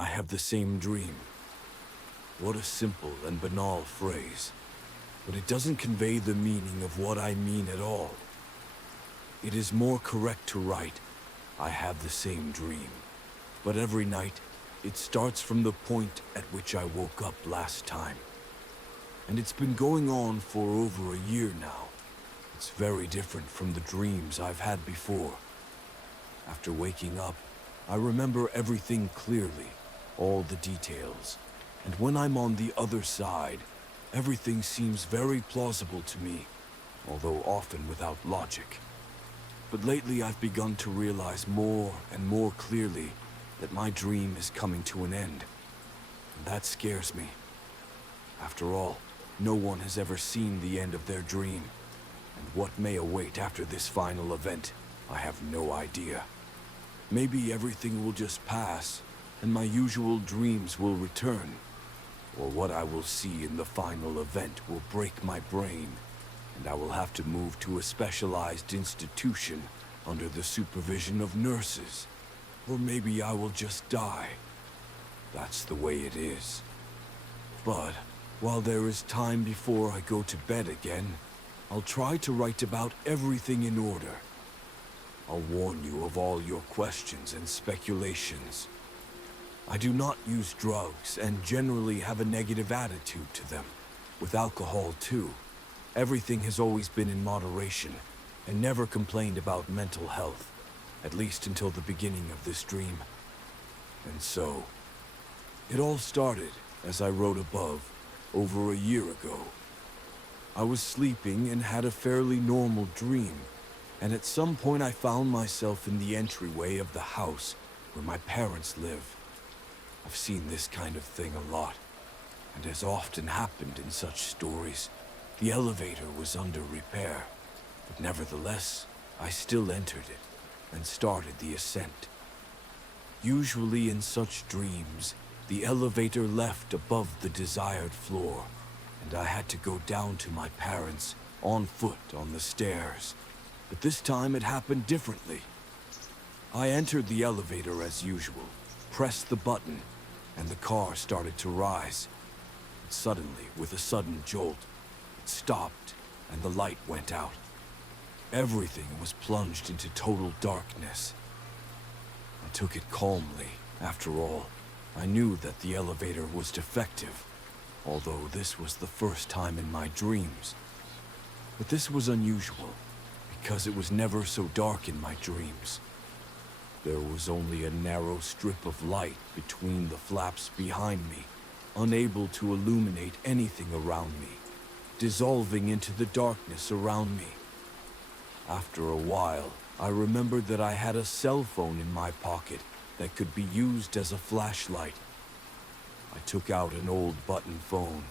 I have the same dream. What a simple and banal phrase, but it doesn't convey the meaning of what I mean at all. It is more correct to write, I have the same dream, but every night it starts from the point at which I woke up last time. And it's been going on for over a year now. It's very different from the dreams I've had before. After waking up, I remember everything clearly, all the details. And when I'm on the other side, everything seems very plausible to me, although often without logic. But lately I've begun to realize more and more clearly that my dream is coming to an end. And that scares me. After all, no one has ever seen the end of their dream. And what may await after this final event, I have no idea. Maybe everything will just pass, and my usual dreams will return. Or what I will see in the final event will break my brain, and I will have to move to a specialized institution under the supervision of nurses. Or maybe I will just die. That's the way it is. But while there is time before I go to bed again, I'll try to write about everything in order. I'll warn you of all your questions and speculations. I do not use drugs and generally have a negative attitude to them. With alcohol too. Everything has always been in moderation and never complained about mental health, at least until the beginning of this dream. And so, it all started, as I wrote above, over a year ago. I was sleeping and had a fairly normal dream, and at some point I found myself in the entryway of the house where my parents live. I've seen this kind of thing a lot, and as often happened in such stories, the elevator was under repair. But nevertheless, I still entered it and started the ascent. Usually in such dreams, the elevator left above the desired floor, and I had to go down to my parents on foot on the stairs. But this time it happened differently. I entered the elevator as usual, pressed the button, and the car started to rise. But suddenly, with a sudden jolt, it stopped and the light went out. Everything was plunged into total darkness. I took it calmly. After all, I knew that the elevator was defective, although this was the first time in my dreams. But this was unusual, because it was never so dark in my dreams. There was only a narrow strip of light between the flaps behind me, unable to illuminate anything around me, dissolving into the darkness around me. After a while, I remembered that I had a cell phone in my pocket that could be used as a flashlight. I took out an old button phone,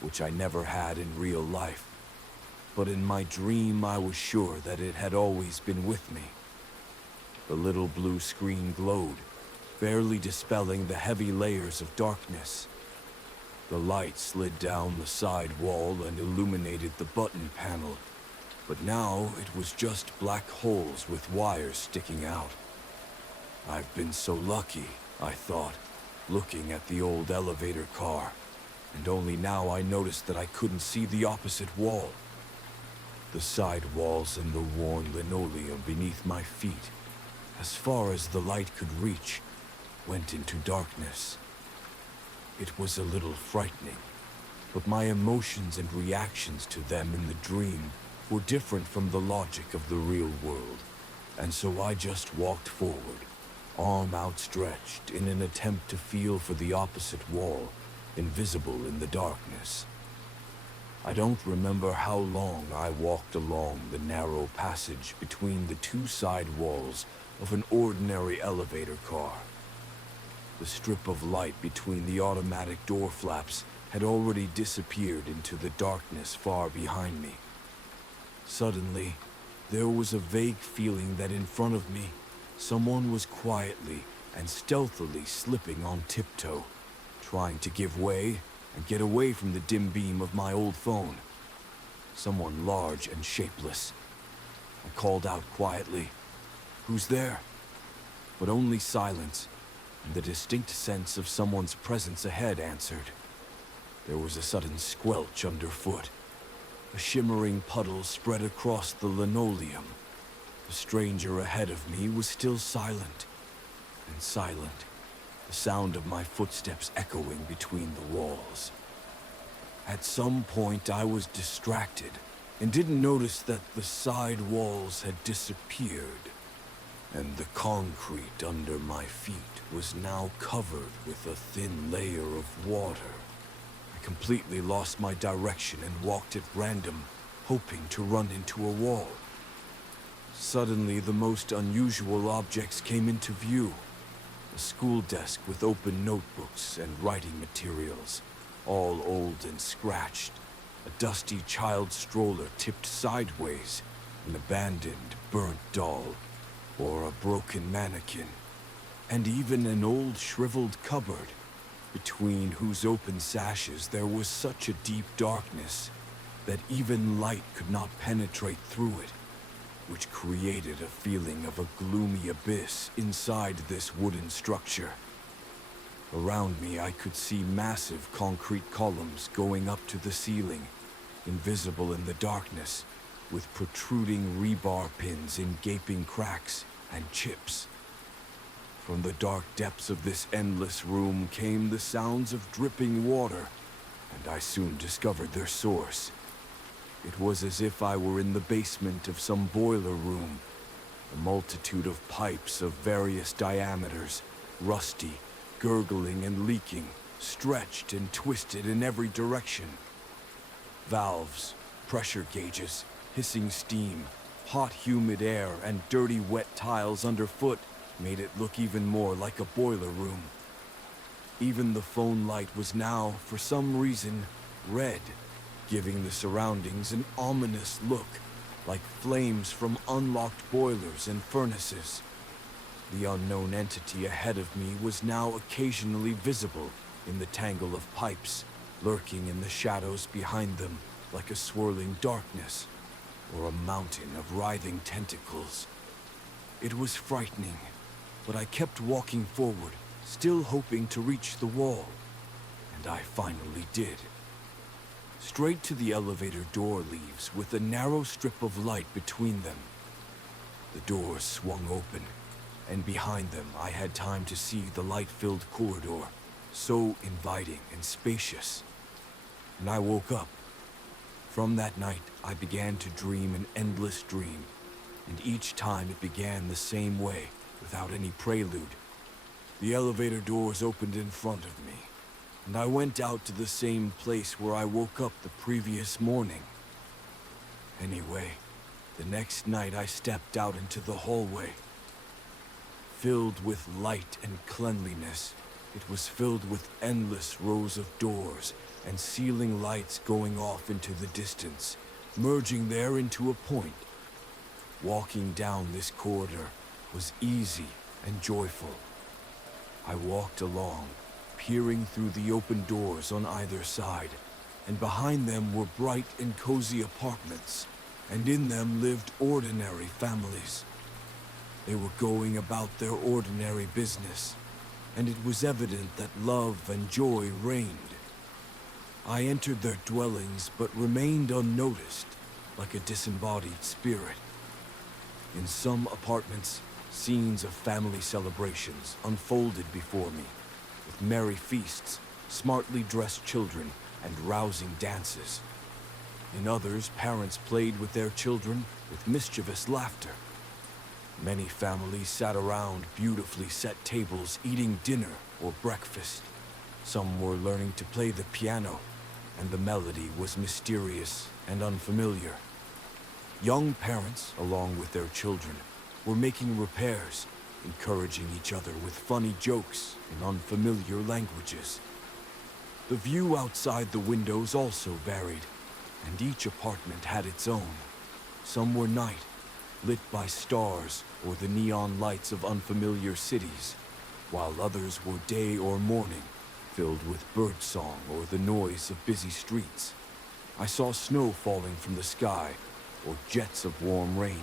which I never had in real life, but in my dream I was sure that it had always been with me. The little blue screen glowed, barely dispelling the heavy layers of darkness. The light slid down the side wall and illuminated the button panel, but now it was just black holes with wires sticking out. I've been so lucky, I thought, looking at the old elevator car, and only now I noticed that I couldn't see the opposite wall. The side walls and the worn linoleum beneath my feet, as far as the light could reach, went into darkness. It was a little frightening, but my emotions and reactions to them in the dream were different from the logic of the real world, and so I just walked forward, arm outstretched in an attempt to feel for the opposite wall, invisible in the darkness. I don't remember how long I walked along the narrow passage between the two side walls of an ordinary elevator car. The strip of light between the automatic door flaps had already disappeared into the darkness far behind me. Suddenly, there was a vague feeling that in front of me, someone was quietly and stealthily slipping on tiptoe, trying to give way and get away from the dim beam of my old phone. Someone large and shapeless. I called out quietly, "Who's there?" But only silence, and the distinct sense of someone's presence ahead answered. There was a sudden squelch underfoot. A shimmering puddle spread across the linoleum. The stranger ahead of me was still silent, and silent, the sound of my footsteps echoing between the walls. At some point I was distracted and didn't notice that the side walls had disappeared, and the concrete under my feet was now covered with a thin layer of water. I completely lost my direction and walked at random, hoping to run into a wall. Suddenly, the most unusual objects came into view. A school desk with open notebooks and writing materials, all old and scratched. A dusty child stroller tipped sideways, an abandoned, burnt doll, or a broken mannequin, and even an old shriveled cupboard, between whose open sashes there was such a deep darkness that even light could not penetrate through it, which created a feeling of a gloomy abyss inside this wooden structure. Around me I could see massive concrete columns going up to the ceiling, invisible in the darkness, with protruding rebar pins in gaping cracks and chips. From the dark depths of this endless room came the sounds of dripping water, and I soon discovered their source. It was as if I were in the basement of some boiler room, a multitude of pipes of various diameters, rusty, gurgling and leaking, stretched and twisted in every direction. Valves, pressure gauges, hissing steam, hot humid air, and dirty wet tiles underfoot made it look even more like a boiler room. Even the phone light was now, for some reason, red, giving the surroundings an ominous look, like flames from unlocked boilers and furnaces. The unknown entity ahead of me was now occasionally visible in the tangle of pipes, lurking in the shadows behind them like a swirling darkness, or a mountain of writhing tentacles. It was frightening, but I kept walking forward, still hoping to reach the wall, and I finally did. Straight to the elevator door leaves, with a narrow strip of light between them. The doors swung open, and behind them I had time to see the light-filled corridor, so inviting and spacious. And I woke up. From that night, I began to dream an endless dream, and each time it began the same way, without any prelude. The elevator doors opened in front of me, and I went out to the same place where I woke up the previous morning. Anyway, the next night I stepped out into the hallway. Filled with light and cleanliness, it was filled with endless rows of doors and ceiling lights going off into the distance, merging there into a point. Walking down this corridor was easy and joyful. I walked along, peering through the open doors on either side, and behind them were bright and cozy apartments, and in them lived ordinary families. They were going about their ordinary business, and it was evident that love and joy reigned. I entered their dwellings but remained unnoticed, like a disembodied spirit. In some apartments, scenes of family celebrations unfolded before me, with merry feasts, smartly dressed children, and rousing dances. In others, parents played with their children with mischievous laughter. Many families sat around beautifully set tables eating dinner or breakfast. Some were learning to play the piano, and the melody was mysterious and unfamiliar. Young parents, along with their children, were making repairs, encouraging each other with funny jokes in unfamiliar languages. The view outside the windows also varied, and each apartment had its own. Some were night, lit by stars or the neon lights of unfamiliar cities, while others were day or morning, filled with birdsong or the noise of busy streets. I saw snow falling from the sky, or jets of warm rain,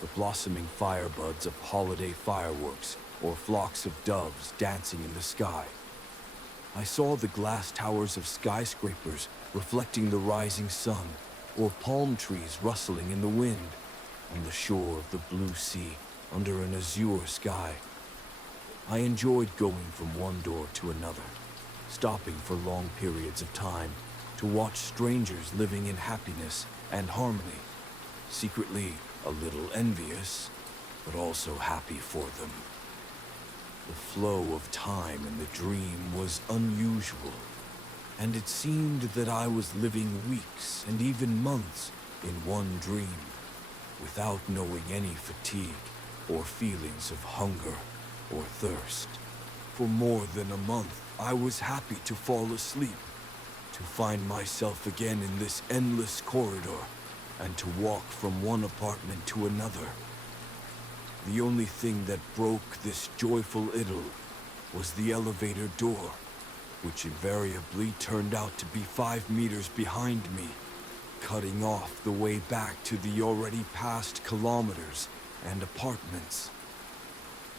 the blossoming firebuds of holiday fireworks, or flocks of doves dancing in the sky. I saw the glass towers of skyscrapers reflecting the rising sun, or palm trees rustling in the wind on the shore of the blue sea under an azure sky. I enjoyed going from one door to another, stopping for long periods of time to watch strangers living in happiness and harmony, secretly a little envious, but also happy for them. The flow of time in the dream was unusual, and it seemed that I was living weeks and even months in one dream, without knowing any fatigue or feelings of hunger or thirst. For more than a month, I was happy to fall asleep, to find myself again in this endless corridor, and to walk from one apartment to another. The only thing that broke this joyful idyll was the elevator door, which invariably turned out to be 5 meters behind me, cutting off the way back to the already passed kilometers and apartments.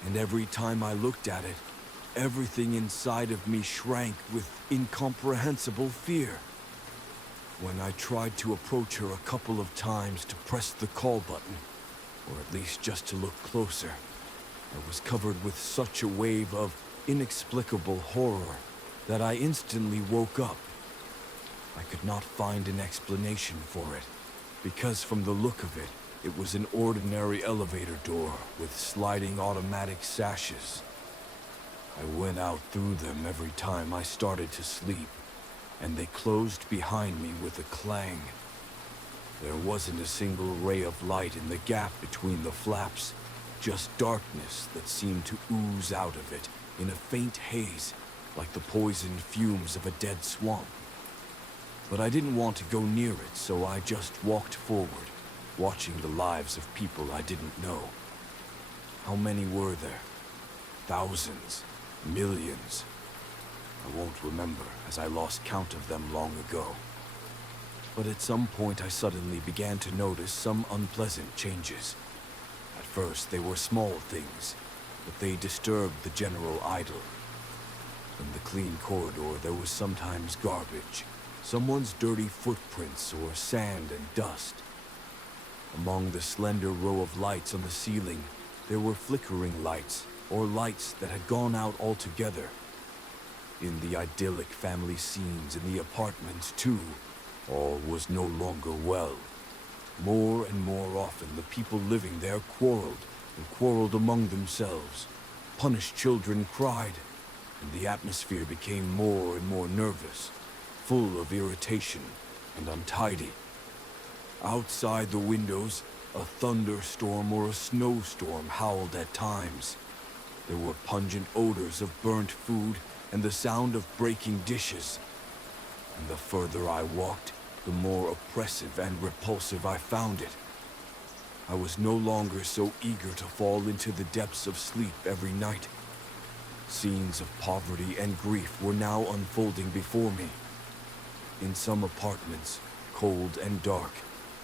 And every time I looked at it, everything inside of me shrank with incomprehensible fear. When I tried to approach her a couple of times to press the call button, or at least just to look closer, I was covered with such a wave of inexplicable horror that I instantly woke up. I could not find an explanation for it, because from the look of it, it was an ordinary elevator door with sliding automatic sashes. I went out through them every time I started to sleep, and they closed behind me with a clang. There wasn't a single ray of light in the gap between the flaps, just darkness that seemed to ooze out of it in a faint haze, like the poisoned fumes of a dead swamp. But I didn't want to go near it, so I just walked forward, watching the lives of people I didn't know. How many were there? Thousands? Millions? I won't remember, as I lost count of them long ago. But at some point I suddenly began to notice some unpleasant changes. At first they were small things, but they disturbed the general idyll. In the clean corridor there was sometimes garbage, someone's dirty footprints or sand and dust. Among the slender row of lights on the ceiling, there were flickering lights, or lights that had gone out altogether. In the idyllic family scenes in the apartments, too, all was no longer well. More and more often, the people living there quarreled, and quarreled among themselves. Punished children cried, and the atmosphere became more and more nervous, full of irritation and untidy. Outside the windows, a thunderstorm or a snowstorm howled at times. There were pungent odors of burnt food and the sound of breaking dishes. And the further I walked, the more oppressive and repulsive I found it. I was no longer so eager to fall into the depths of sleep every night. Scenes of poverty and grief were now unfolding before me. In some apartments, cold and dark,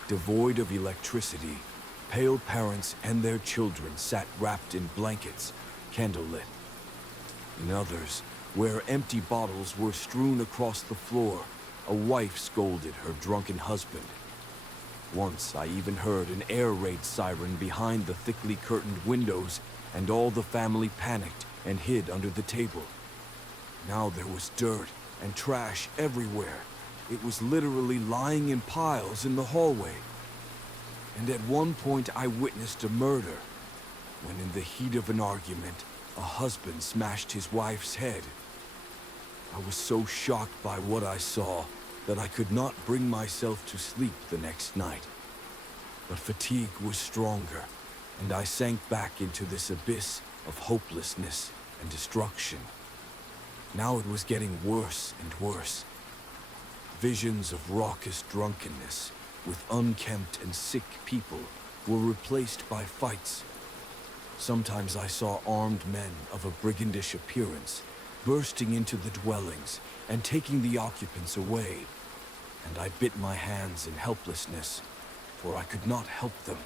devoid of electricity, pale parents and their children sat wrapped in blankets, candlelit. In others, where empty bottles were strewn across the floor, a wife scolded her drunken husband. Once I even heard an air raid siren behind the thickly curtained windows, and all the family panicked and hid under the table. Now there was dirt and trash everywhere. It was literally lying in piles in the hallway. And at one point I witnessed a murder, when in the heat of an argument, a husband smashed his wife's head. I was so shocked by what I saw that I could not bring myself to sleep the next night. But fatigue was stronger, and I sank back into this abyss of hopelessness and destruction. Now it was getting worse and worse. Visions of raucous drunkenness with unkempt and sick people were replaced by fights. Sometimes I saw armed men of a brigandish appearance bursting into the dwellings and taking the occupants away, and I bit my hands in helplessness, for I could not help them,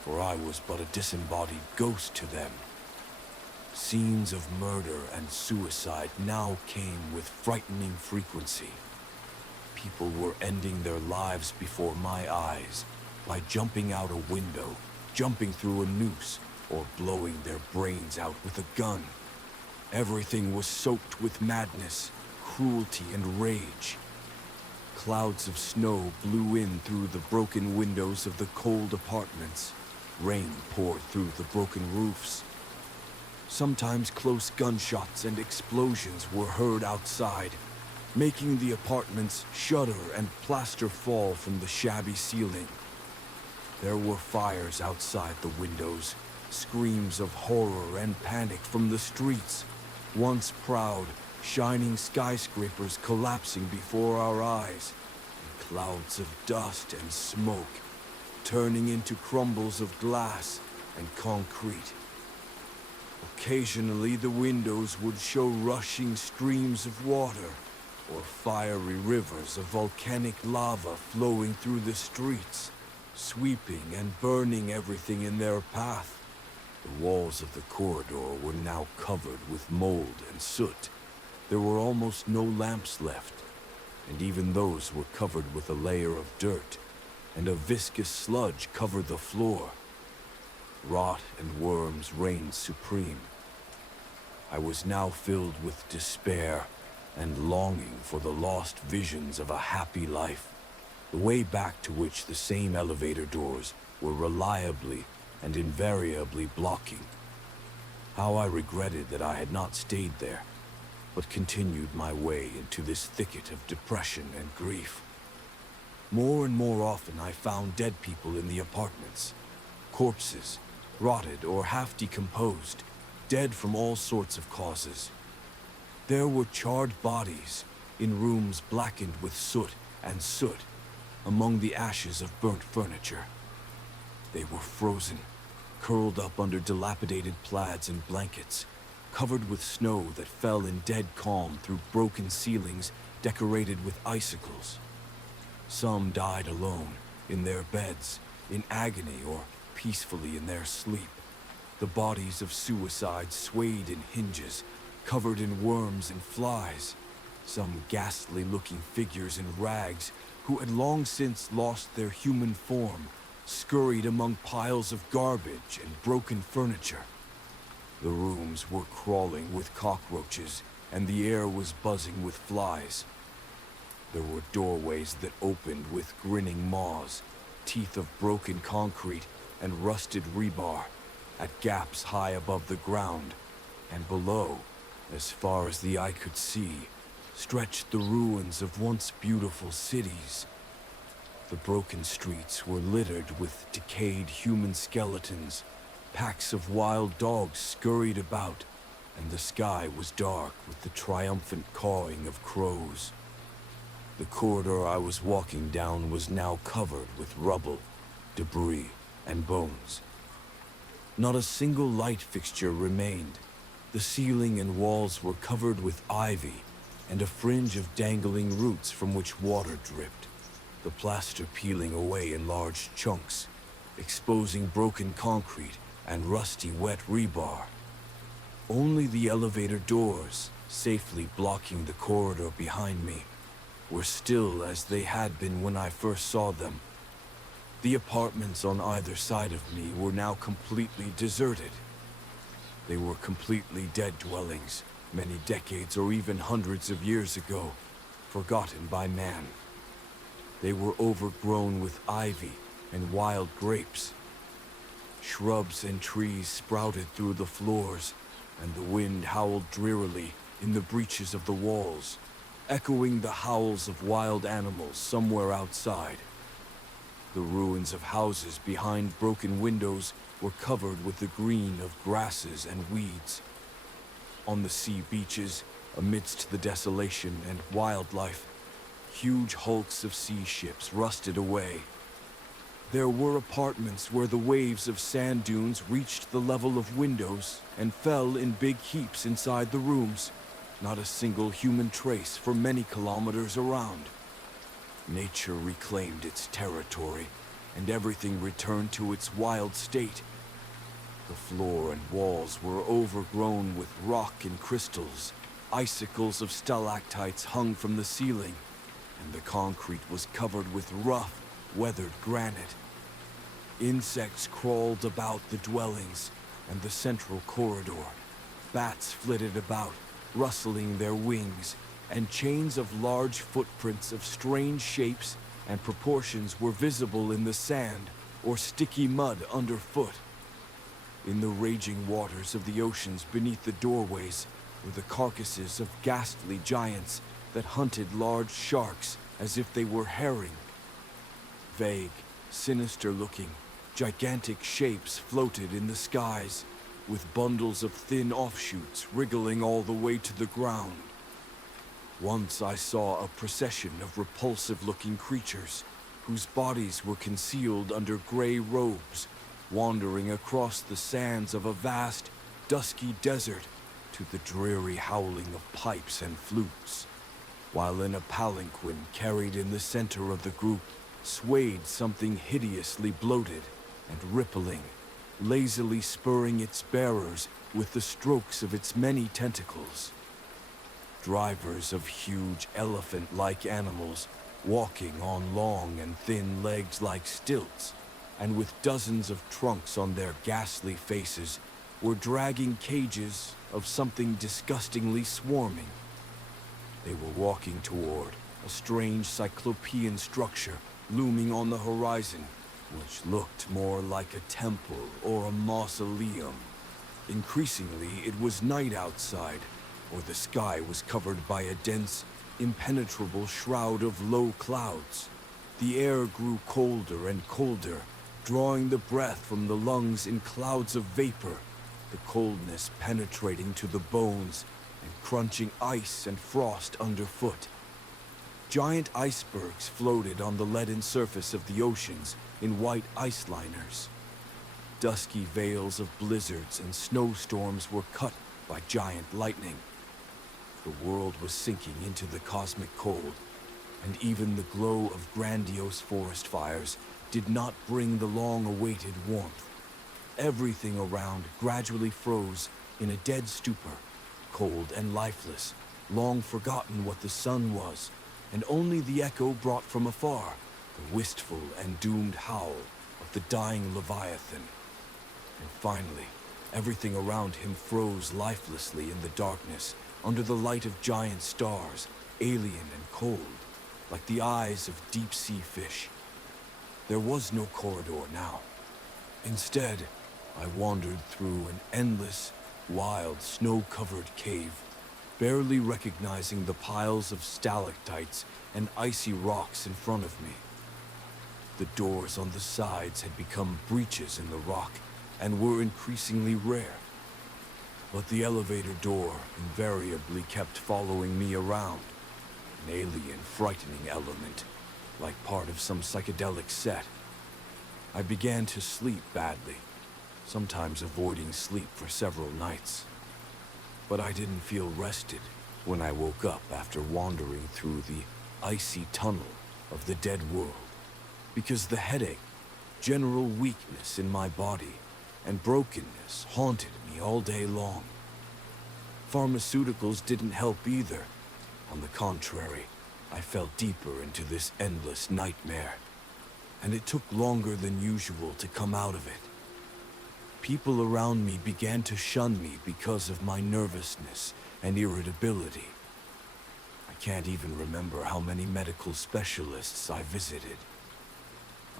for I was but a disembodied ghost to them. Scenes of murder and suicide now came with frightening frequency. People were ending their lives before my eyes by jumping out a window, jumping through a noose, or blowing their brains out with a gun. Everything was soaked with madness, cruelty, and rage. Clouds of snow blew in through the broken windows of the cold apartments. Rain poured through the broken roofs. Sometimes close gunshots and explosions were heard outside, making the apartments shudder and plaster fall from the shabby ceiling. There were fires outside the windows, screams of horror and panic from the streets. Once proud, shining skyscrapers collapsing before our eyes, and clouds of dust and smoke turning into crumbles of glass and concrete. Occasionally, the windows would show rushing streams of water, or fiery rivers of volcanic lava flowing through the streets, sweeping and burning everything in their path. The walls of the corridor were now covered with mold and soot. There were almost no lamps left, and even those were covered with a layer of dirt, and a viscous sludge covered the floor. Rot and worms reigned supreme. I was now filled with despair and longing for the lost visions of a happy life, the way back to which the same elevator doors were reliably and invariably blocking. How I regretted that I had not stayed there, but continued my way into this thicket of depression and grief. More and more often I found dead people in the apartments, corpses, rotted or half decomposed, dead from all sorts of causes. There were charred bodies in rooms blackened with soot and soot, among the ashes of burnt furniture. They were frozen, curled up under dilapidated plaids and blankets, covered with snow that fell in dead calm through broken ceilings decorated with icicles. Some died alone, in their beds, in agony or peacefully in their sleep. The bodies of suicides swayed in hinges, covered in worms and flies. Some ghastly-looking figures in rags, who had long since lost their human form, scurried among piles of garbage and broken furniture. The rooms were crawling with cockroaches, and the air was buzzing with flies. There were doorways that opened with grinning maws, teeth of broken concrete and rusted rebar, at gaps high above the ground, and below, as far as the eye could see, stretched the ruins of once beautiful cities. The broken streets were littered with decayed human skeletons. Packs of wild dogs scurried about, and the sky was dark with the triumphant cawing of crows. The corridor I was walking down was now covered with rubble, debris, and bones. Not a single light fixture remained. The ceiling and walls were covered with ivy and a fringe of dangling roots from which water dripped, the plaster peeling away in large chunks, exposing broken concrete and rusty wet rebar. Only the elevator doors, safely blocking the corridor behind me, were still as they had been when I first saw them. The apartments on either side of me were now completely deserted. They were completely dead dwellings, many decades or even hundreds of years ago, forgotten by man. They were overgrown with ivy and wild grapes. Shrubs and trees sprouted through the floors, and the wind howled drearily in the breaches of the walls, echoing the howls of wild animals somewhere outside. The ruins of houses behind broken windows were covered with the green of grasses and weeds. On the sea beaches, amidst the desolation and wildlife, huge hulks of sea ships rusted away. There were apartments where the waves of sand dunes reached the level of windows and fell in big heaps inside the rooms. Not a single human trace for many kilometers around. Nature reclaimed its territory, and everything returned to its wild state. The floor and walls were overgrown with rock and crystals. Icicles of stalactites hung from the ceiling, and the concrete was covered with rough, weathered granite. Insects crawled about the dwellings and the central corridor. Bats flitted about, rustling their wings, and chains of large footprints of strange shapes and proportions were visible in the sand or sticky mud underfoot. In the raging waters of the oceans beneath the doorways were the carcasses of ghastly giants that hunted large sharks as if they were herring. Vague, sinister-looking, gigantic shapes floated in the skies, with bundles of thin offshoots wriggling all the way to the ground. Once I saw a procession of repulsive-looking creatures, whose bodies were concealed under gray robes, wandering across the sands of a vast, dusky desert to the dreary howling of pipes and flutes, while in a palanquin carried in the center of the group swayed something hideously bloated and rippling, lazily spurring its bearers with the strokes of its many tentacles. Drivers of huge elephant-like animals, walking on long and thin legs like stilts, and with dozens of trunks on their ghastly faces, were dragging cages of something disgustingly swarming. They were walking toward a strange cyclopean structure looming on the horizon, which looked more like a temple or a mausoleum. Increasingly, it was night outside, or the sky was covered by a dense, impenetrable shroud of low clouds. The air grew colder and colder, drawing the breath from the lungs in clouds of vapor, the coldness penetrating to the bones and crunching ice and frost underfoot. Giant icebergs floated on the leaden surface of the oceans in white ice liners. Dusky veils of blizzards and snowstorms were cut by giant lightning. The world was sinking into the cosmic cold, and even the glow of grandiose forest fires did not bring the long-awaited warmth. Everything around gradually froze in a dead stupor, cold and lifeless, long forgotten what the sun was, and only the echo brought from afar the wistful and doomed howl of the dying Leviathan. And finally, everything around him froze lifelessly in the darkness, under the light of giant stars, alien and cold, like the eyes of deep-sea fish. There was no corridor now. Instead, I wandered through an endless, wild, snow-covered cave, barely recognizing the piles of stalactites and icy rocks in front of me. The doors on the sides had become breaches in the rock and were increasingly rare. But the elevator door invariably kept following me around, an alien, frightening element, like part of some psychedelic set. I began to sleep badly, sometimes avoiding sleep for several nights. But I didn't feel rested when I woke up after wandering through the icy tunnel of the dead world, because the headache, general weakness in my body, and brokenness haunted me all day long. Pharmaceuticals didn't help either. On the contrary, I fell deeper into this endless nightmare, and it took longer than usual to come out of it. People around me began to shun me because of my nervousness and irritability. I can't even remember how many medical specialists I visited.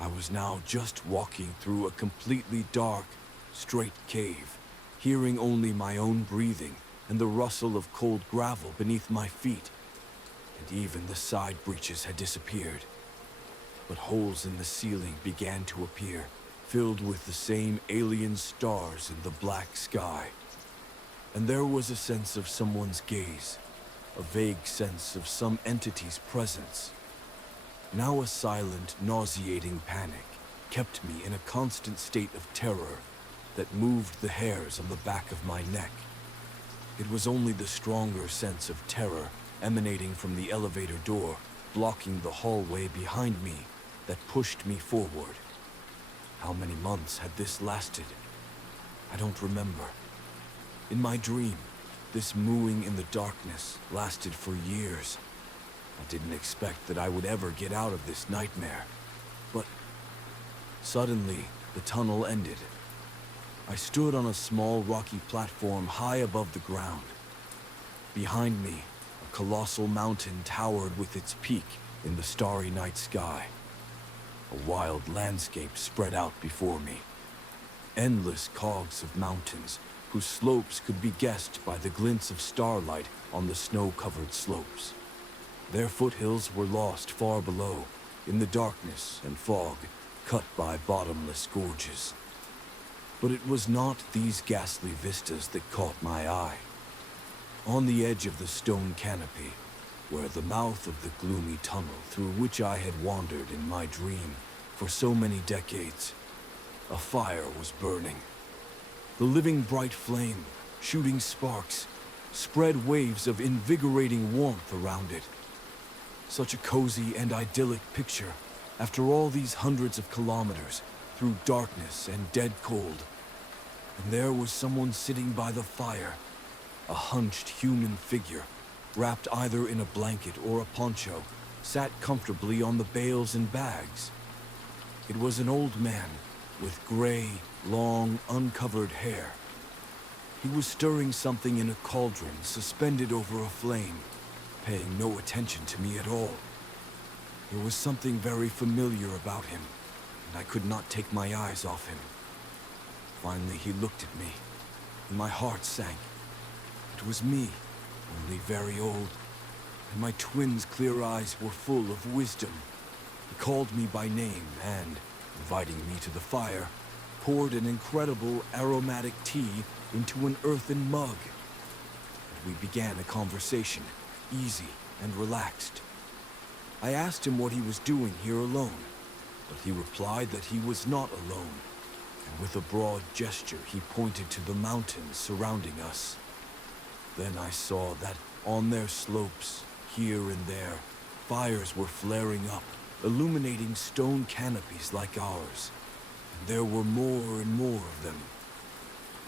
I was now just walking through a completely dark, straight cave, hearing only my own breathing and the rustle of cold gravel beneath my feet. And even the side breaches had disappeared. But holes in the ceiling began to appear, filled with the same alien stars in the black sky. And there was a sense of someone's gaze, a vague sense of some entity's presence. Now a silent, nauseating panic kept me in a constant state of terror that moved the hairs on the back of my neck. It was only the stronger sense of terror emanating from the elevator door, blocking the hallway behind me, that pushed me forward. How many months had this lasted? I don't remember. In my dream, this mooing in the darkness lasted for years. I didn't expect that I would ever get out of this nightmare. But suddenly, the tunnel ended. I stood on a small rocky platform high above the ground. Behind me, a colossal mountain towered with its peak in the starry night sky. A wild landscape spread out before me. Endless cogs of mountains, whose slopes could be guessed by the glints of starlight on the snow-covered slopes. Their foothills were lost far below, in the darkness and fog, cut by bottomless gorges. But it was not these ghastly vistas that caught my eye. On the edge of the stone canopy, where the mouth of the gloomy tunnel through which I had wandered in my dream for so many decades, a fire was burning. The living bright flame, shooting sparks, spread waves of invigorating warmth around it. Such a cozy and idyllic picture, after all these hundreds of kilometers, through darkness and dead cold. And there was someone sitting by the fire, a hunched human figure, wrapped either in a blanket or a poncho, sat comfortably on the bales and bags. It was an old man, with gray, long, uncovered hair. He was stirring something in a cauldron suspended over a flame, paying no attention to me at all. There was something very familiar about him, and I could not take my eyes off him. Finally, he looked at me, and my heart sank. It was me, only very old, and my twin's clear eyes were full of wisdom. He called me by name and, inviting me to the fire, poured an incredible aromatic tea into an earthen mug. And we began a conversation, easy and relaxed. I asked him what he was doing here alone, but he replied that he was not alone, and with a broad gesture he pointed to the mountains surrounding us. Then I saw that on their slopes, here and there, fires were flaring up, illuminating stone canopies like ours. And there were more and more of them.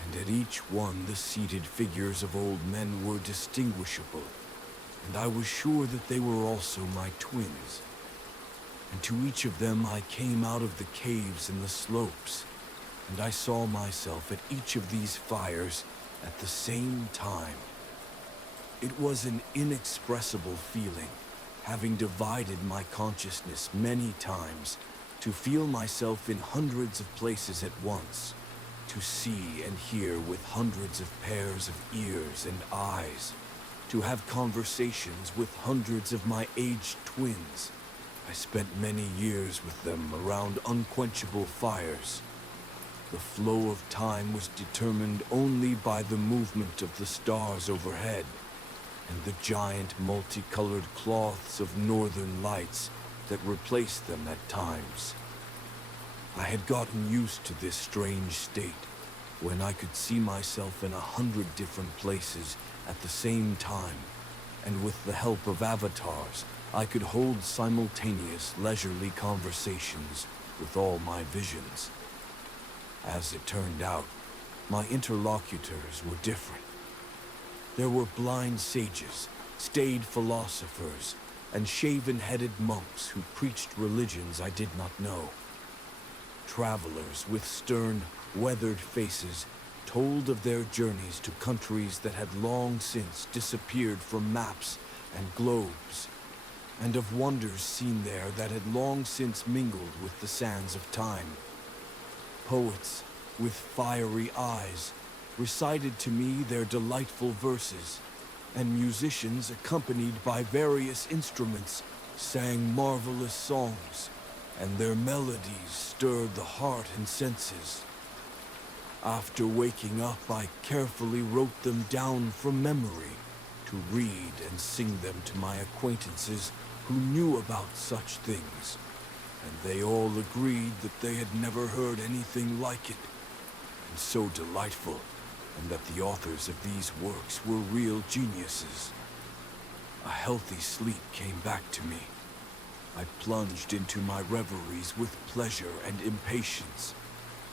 And at each one the seated figures of old men were distinguishable, and I was sure that they were also my twins. And to each of them I came out of the caves and the slopes, and I saw myself at each of these fires at the same time. It was an inexpressible feeling, having divided my consciousness many times, to feel myself in hundreds of places at once, to see and hear with hundreds of pairs of ears and eyes, to have conversations with hundreds of my aged twins. I spent many years with them around unquenchable fires. The flow of time was determined only by the movement of the stars overhead, and the giant multicolored cloths of northern lights that replaced them at times. I had gotten used to this strange state, when I could see myself in 100 different places at the same time, and with the help of avatars, I could hold simultaneous leisurely conversations with all my visions. As it turned out, my interlocutors were different. There were blind sages, staid philosophers, and shaven-headed monks who preached religions I did not know. Travelers with stern, weathered faces told of their journeys to countries that had long since disappeared from maps and globes, and of wonders seen there that had long since mingled with the sands of time. Poets with fiery eyes recited to me their delightful verses, and musicians accompanied by various instruments sang marvelous songs, and their melodies stirred the heart and senses. After waking up, I carefully wrote them down from memory to read and sing them to my acquaintances who knew about such things, and they all agreed that they had never heard anything like it, and so delightful, and that the authors of these works were real geniuses. A healthy sleep came back to me. I plunged into my reveries with pleasure and impatience.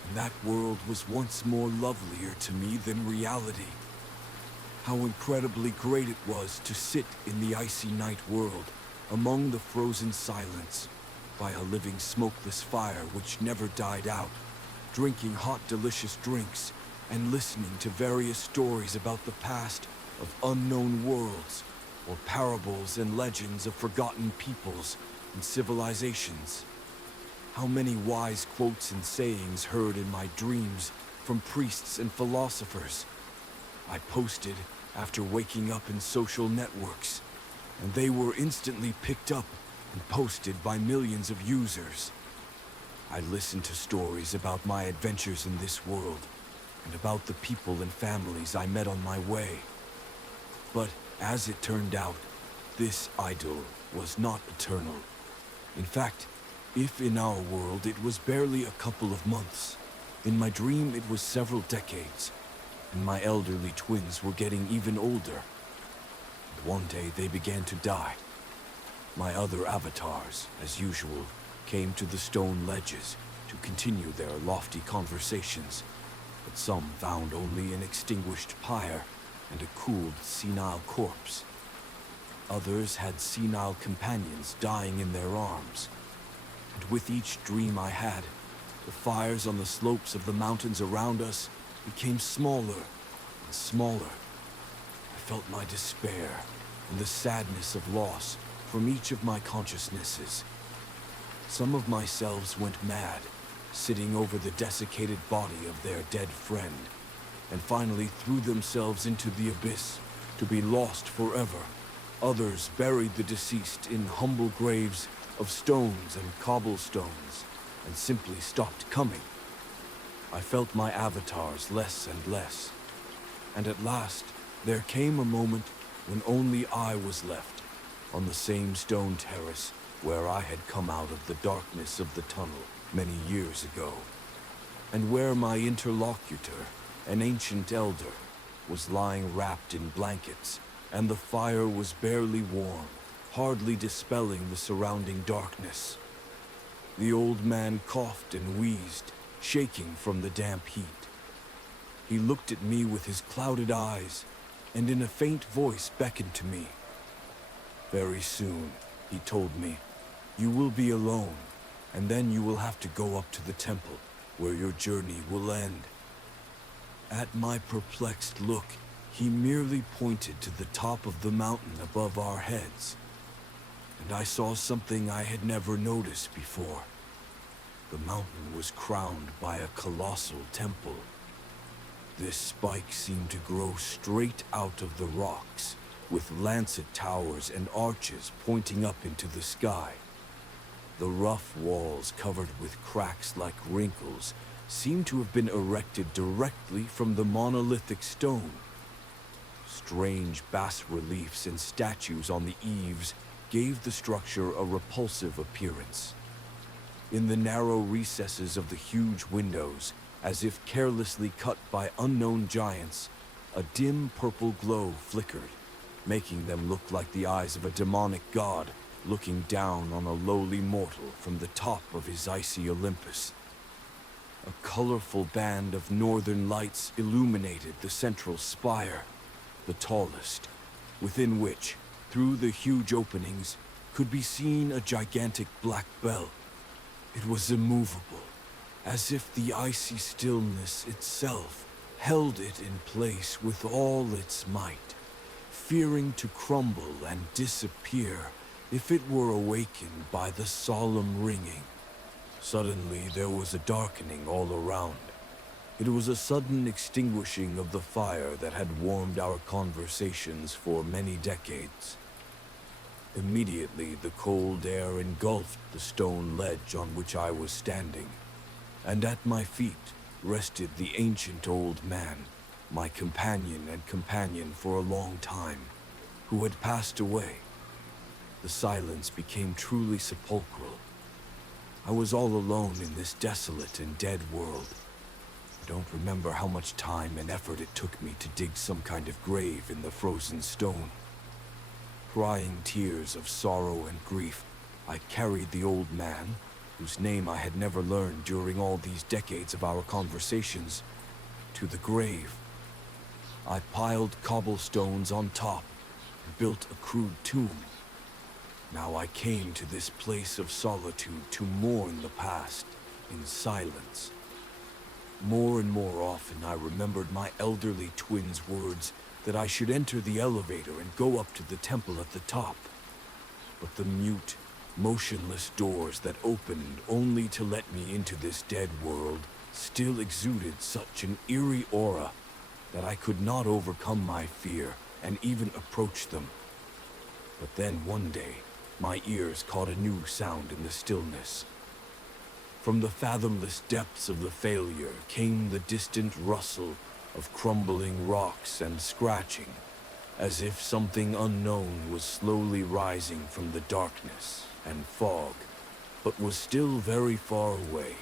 and that world was once more lovelier to me than reality. How incredibly great it was to sit in the icy night world, among the frozen silence, by a living smokeless fire which never died out, drinking hot delicious drinks, and listening to various stories about the past of unknown worlds, or parables and legends of forgotten peoples and civilizations. How many wise quotes and sayings heard in my dreams from priests and philosophers. I posted after waking up in social networks, and they were instantly picked up and posted by millions of users. I listened to stories about my adventures in this world, and about the people and families I met on my way. But as it turned out, this idyll was not eternal. In fact, if in our world it was barely a couple of months, in my dream it was several decades, and my elderly twins were getting even older. And one day they began to die. My other avatars, as usual, came to the stone ledges to continue their lofty conversations, but some found only an extinguished pyre and a cooled, senile corpse. Others had senile companions dying in their arms. And with each dream I had, the fires on the slopes of the mountains around us became smaller and smaller. I felt my despair and the sadness of loss from each of my consciousnesses. Some of my selves went mad, sitting over the desiccated body of their dead friend, and finally threw themselves into the abyss to be lost forever. Others buried the deceased in humble graves of stones and cobblestones, and simply stopped coming. I felt my avatars less and less, and at last there came a moment when only I was left, on the same stone terrace where I had come out of the darkness of the tunnel many years ago, and where my interlocutor, an ancient elder, was lying wrapped in blankets, and the fire was barely warm, hardly dispelling the surrounding darkness. The old man coughed and wheezed, shaking from the damp heat. He looked at me with his clouded eyes, and in a faint voice beckoned to me. Very soon, he told me, you will be alone, and then you will have to go up to the temple, where your journey will end. At my perplexed look, he merely pointed to the top of the mountain above our heads, and I saw something I had never noticed before. The mountain was crowned by a colossal temple. This spike seemed to grow straight out of the rocks, with lancet towers and arches pointing up into the sky. The rough walls covered with cracks like wrinkles seemed to have been erected directly from the monolithic stone. Strange bas-reliefs and statues on the eaves gave the structure a repulsive appearance. In the narrow recesses of the huge windows, as if carelessly cut by unknown giants, a dim purple glow flickered, making them look like the eyes of a demonic god looking down on a lowly mortal from the top of his icy Olympus. A colorful band of northern lights illuminated the central spire, the tallest, within which, through the huge openings, could be seen a gigantic black bell. It was immovable, as if the icy stillness itself held it in place with all its might, fearing to crumble and disappear if it were awakened by the solemn ringing. Suddenly there was a darkening all around. It was a sudden extinguishing of the fire that had warmed our conversations for many decades. Immediately the cold air engulfed the stone ledge on which I was standing, and at my feet rested the ancient old man, my companion and companion for a long time, who had passed away. The silence became truly sepulchral. I was all alone in this desolate and dead world. I don't remember how much time and effort it took me to dig some kind of grave in the frozen stone. Crying tears of sorrow and grief, I carried the old man, whose name I had never learned during all these decades of our conversations, to the grave. I piled cobblestones on top and built a crude tomb. Now I came to this place of solitude to mourn the past in silence. More and more often I remembered my elderly twin's words that I should enter the elevator and go up to the temple at the top. But the mute, motionless doors that opened only to let me into this dead world still exuded such an eerie aura that I could not overcome my fear and even approach them. But then one day, my ears caught a new sound in the stillness. From the fathomless depths of the failure came the distant rustle of crumbling rocks and scratching, as if something unknown was slowly rising from the darkness and fog, but was still very far away,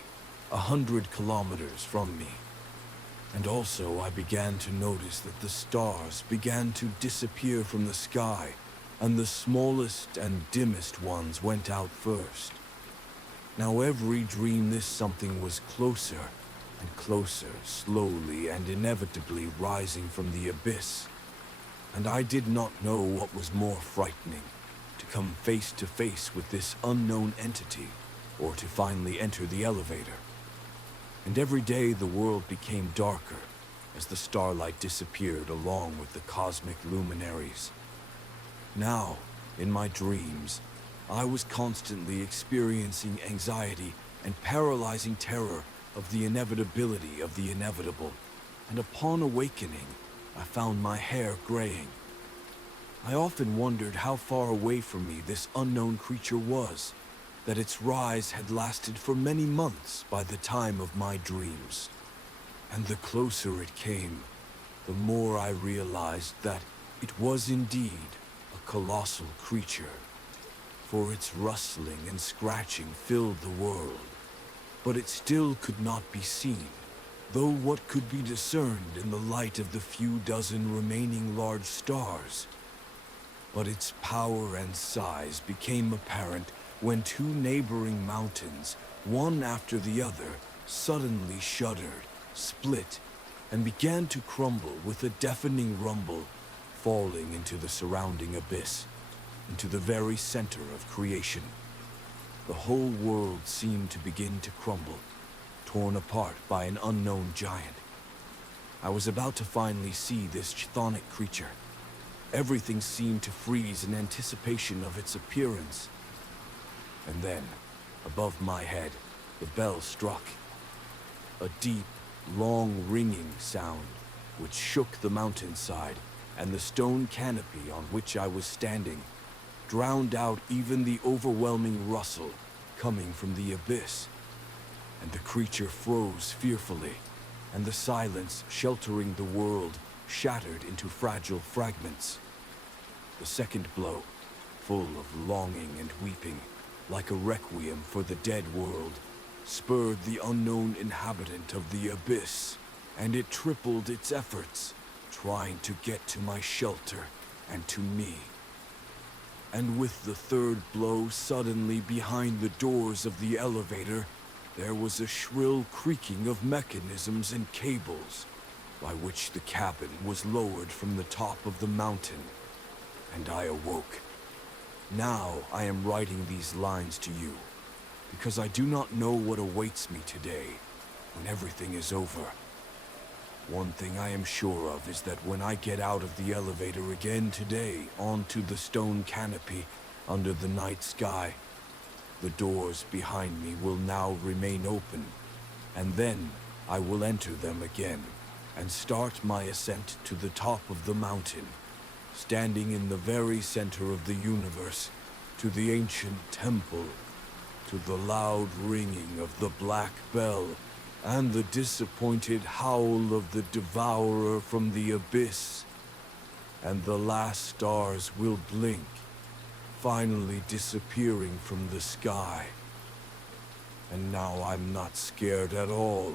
100 kilometers from me. And also I began to notice that the stars began to disappear from the sky, and the smallest and dimmest ones went out first. Now every dream this something was closer and closer, slowly and inevitably rising from the abyss. And I did not know what was more frightening, to come face to face with this unknown entity, or to finally enter the elevator. And every day the world became darker as the starlight disappeared along with the cosmic luminaries. Now, in my dreams, I was constantly experiencing anxiety and paralyzing terror of the inevitability of the inevitable, and upon awakening, I found my hair graying. I often wondered how far away from me this unknown creature was, that its rise had lasted for many months by the time of my dreams. And the closer it came, the more I realized that it was indeed a colossal creature, for its rustling and scratching filled the world. But it still could not be seen, though what could be discerned in the light of the few dozen remaining large stars. But its power and size became apparent when two neighboring mountains, one after the other, suddenly shuddered, split, and began to crumble with a deafening rumble, falling into the surrounding abyss, into the very center of creation. The whole world seemed to begin to crumble, torn apart by an unknown giant. I was about to finally see this chthonic creature. Everything seemed to freeze in anticipation of its appearance. And then, above my head, the bell struck. A deep, long ringing sound, which shook the mountainside and the stone canopy on which I was standing, drowned out even the overwhelming rustle coming from the abyss. And the creature froze fearfully, and the silence sheltering the world shattered into fragile fragments. The second blow, full of longing and weeping, like a requiem for the dead world, spurred the unknown inhabitant of the abyss, and it tripled its efforts, trying to get to my shelter and to me. And with the third blow suddenly behind the doors of the elevator, there was a shrill creaking of mechanisms and cables, by which the cabin was lowered from the top of the mountain, and I awoke. Now I am writing these lines to you, because I do not know what awaits me today, when everything is over. One thing I am sure of is that when I get out of the elevator again today onto the stone canopy under the night sky, the doors behind me will now remain open, and then I will enter them again and start my ascent to the top of the mountain, standing in the very center of the universe, to the ancient temple, to the loud ringing of the black bell, and the disappointed howl of the devourer from the abyss. And the last stars will blink, finally disappearing from the sky. And now I'm not scared at all.